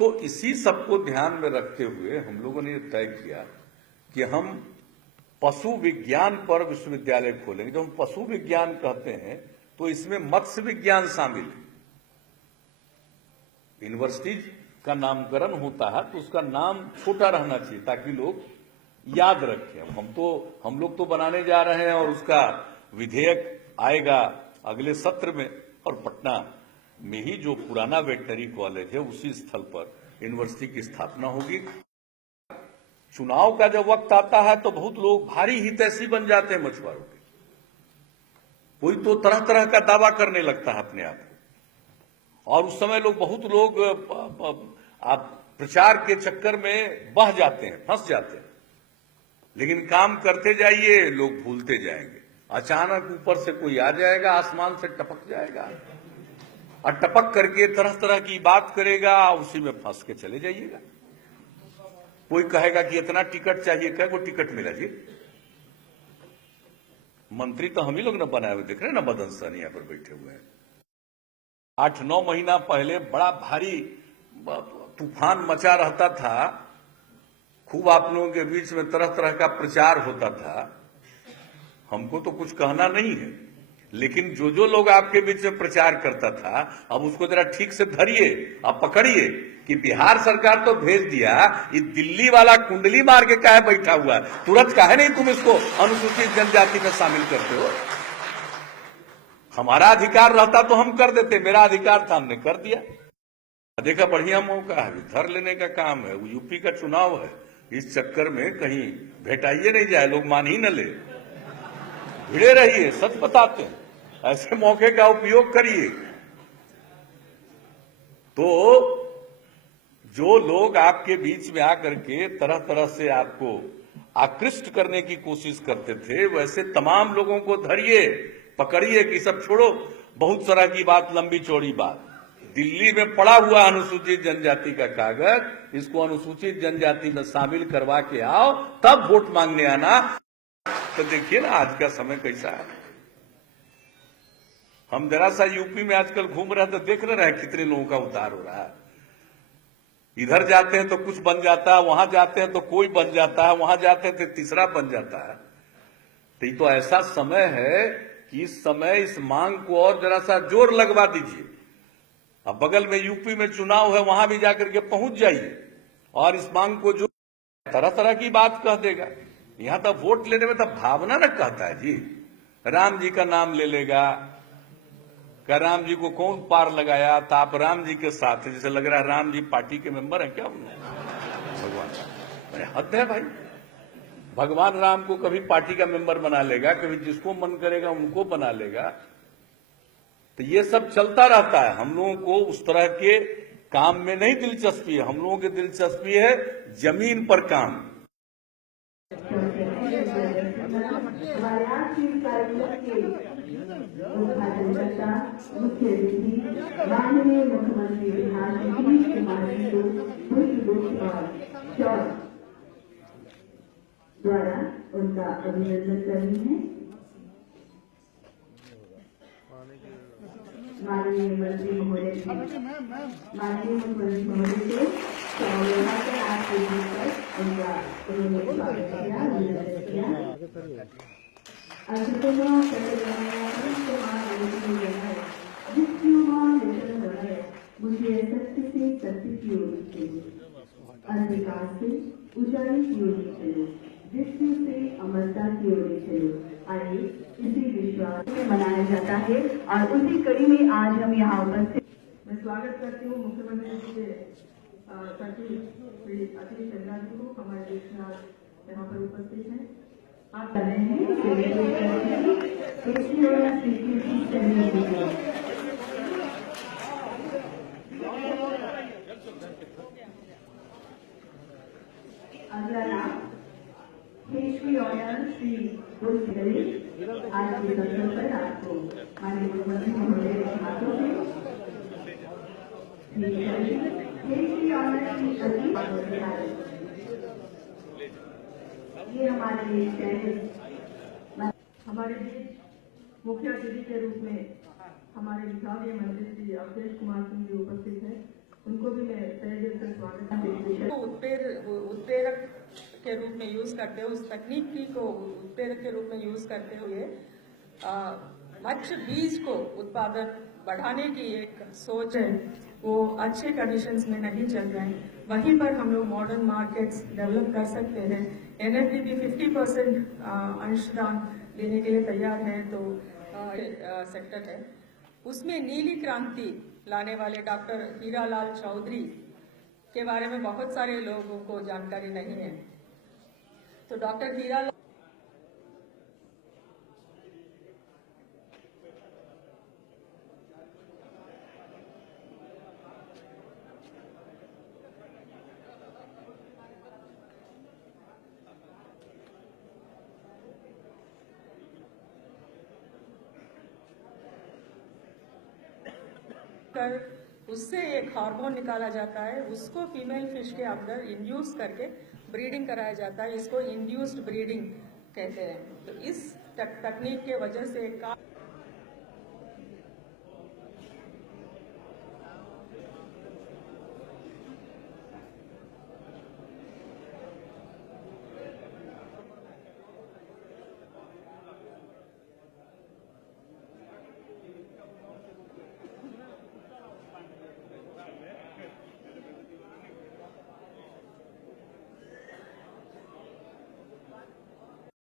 तो इसी सबको ध्यान में रखते हुए हम लोगों ने तय किया कि हम पशु विज्ञान पर विश्वविद्यालय खोलेंगे। जब हम पशु विज्ञान कहते हैं तो इसमें मत्स्य विज्ञान शामिल है। यूनिवर्सिटी का नामकरण होता है तो उसका नाम छोटा रहना चाहिए ताकि लोग याद रखें। हम लोग तो बनाने जा रहे हैं और उसका विधेयक आएगा अगले सत्र में, और पटना में ही जो पुराना वेटनरी कॉलेज है उसी स्थल पर यूनिवर्सिटी की स्थापना होगी। चुनाव का जब वक्त आता है तो बहुत लोग भारी हितैषी बन जाते हैं मछुआरों के। कोई तो तरह तरह का दावा करने लगता है अपने आप को, और उस समय बहुत लोग आप प्रचार के चक्कर में बह जाते हैं, फंस जाते हैं। लेकिन काम करते जाइए, लोग भूलते जाएंगे। अचानक ऊपर से कोई आ जाएगा, आसमान से टपक जाएगा और टपक करके तरह तरह की बात करेगा, उसी में फंस के चले जाइएगा। कोई कहेगा कि इतना टिकट चाहिए, कहे वो टिकट मिला जी। मंत्री तो हम ही लोग न बनाए हुए, देख रहे हैं ना, मदन सहनी यहां पर बैठे हुए हैं। 8-9 महीना पहले बड़ा भारी तूफान मचा रहता था, खूब आप लोगों के बीच में तरह तरह का प्रचार होता था। हमको तो कुछ कहना नहीं है, लेकिन जो जो लोग आपके बीच में प्रचार करता था, अब उसको जरा ठीक से धरिए, अब पकड़िए कि बिहार सरकार तो भेज दिया, ये दिल्ली वाला कुंडली मार के काहे बैठा हुआ है, तुरंत काहे नहीं तुम इसको अनुसूचित जनजाति में शामिल करते हो। हमारा अधिकार रहता तो हम कर देते, मेरा अधिकार था, हमने कर दिया। देखा बढ़िया मौका है, धर लेने का काम है। यूपी का चुनाव है, इस चक्कर में कहीं भेटाइए नहीं जाए, लोग मान ही न ले। भिड़े रहिए, सच बताते हैं, ऐसे मौके का उपयोग करिए। तो जो लोग आपके बीच में आकर के तरह तरह से आपको आकृष्ट करने की कोशिश करते थे, वैसे तमाम लोगों को धरिए, पकड़िए कि सब छोड़ो बहुत तरह की बात, लंबी चौड़ी बात। दिल्ली में पड़ा हुआ अनुसूचित जनजाति का कागज, इसको अनुसूचित जनजाति में शामिल करवा के आओ, तब वोट मांगने आना। तो देखिए ना आज का समय कैसा है। हम जरा सा यूपी में आजकल घूम रहे हैं तो देख रहे हैं कितने लोगों का उद्धार हो रहा है। इधर जाते हैं तो कुछ बन जाता है, वहां जाते हैं तो कोई बन जाता है, वहां जाते हैं तो तीसरा बन जाता है। तो ये तो ऐसा समय है कि इस समय इस मांग को और जरा सा जोर लगवा दीजिए। अब बगल में यूपी में चुनाव है, वहां भी जाकर के पहुंच जाइए और इस मांग को जो तरह तरह की बात कह देगा। यहां तक वोट लेने में तो भावना न कहता है जी। राम जी का नाम ले लेगा, क्या राम जी को कौन पार लगाया था, आप राम जी के साथ है, जैसे लग रहा है राम जी पार्टी के मेंबर है क्या। भगवान हद है भाई, भगवान राम को कभी पार्टी का मेंबर बना लेगा, कभी जिसको मन करेगा उनको बना लेगा। तो ये सब चलता रहता है। हम लोगों को उस तरह के काम में नहीं दिलचस्पी है, हम लोगों की दिलचस्पी है जमीन पर काम। हमारे आज के कार्यक्रम के उद्घाटनकर्ता मुख्य अतिथि माननीय मुख्यमंत्री बिहार नीतीश कुमार जी को पुष्पगुच्छ और शॉल द्वारा उनका अभिनंदन करनी है। माननीय मंत्री महोदय जी, माननीय मुख्यमंत्री महोदय से शॉल लगाकर आपके जीत पर उनका उन्होंने स्वागत किया, अभिनंदन किया। मुझे सत्य से सत्य की ओर चलो, अंधकार से उजाले की ओर चलो, मृत्यु से अमरता की ओर चलो। आइए इसी विश्वास में मनाया जाता है और उसी कड़ी में आज हम यहाँ उपस्थित। मैं स्वागत करती हूँ मुख्यमंत्री जी के सचिव श्री अखिलेश चंद्रा जी को, हमारे देश में आज यहाँ पर उपस्थित हैं। आप कर रहे हैं अगला नाम हिस्ट्री ऑनर श्री गुलसिंह, आज के अवसर पर आपको माननीय मुख्यमंत्री महोदय के हाथों से हिस्ट्री ऑनर श्री अजीत, ये हमारे मुख्य अतिथि के रूप में हमारे विभागीय मंत्री श्री अवधेश कुमार सिंह जी उपस्थित हैं। उनको भी मैं तहे दिल से मानव उत्प्रेरक के रूप में यूज करते हुए, उस तकनीकी को उत्प्रेरक के रूप में यूज करते हुए मत्स्य बीज को उत्पादन बढ़ाने की एक सोच है, वो अच्छे कंडीशंस में नहीं चल रहे हैं। वहीं पर हम लोग मॉडर्न मार्केट्स डेवलप कर सकते हैं। एनएफडीबी 50% अंशदान देने के लिए तैयार है, तो सेक्टर है उसमें नीली क्रांति लाने वाले डॉक्टर हीरालाल चौधरी के बारे में बहुत सारे लोगों को जानकारी नहीं है। तो डॉक्टर हीरालाल कर उससे एक हार्मोन निकाला जाता है, उसको फीमेल फिश के अंदर इंड्यूस करके ब्रीडिंग कराया जाता है। इसको इंड्यूस्ड ब्रीडिंग कहते हैं। तो इस तकनीक के वजह से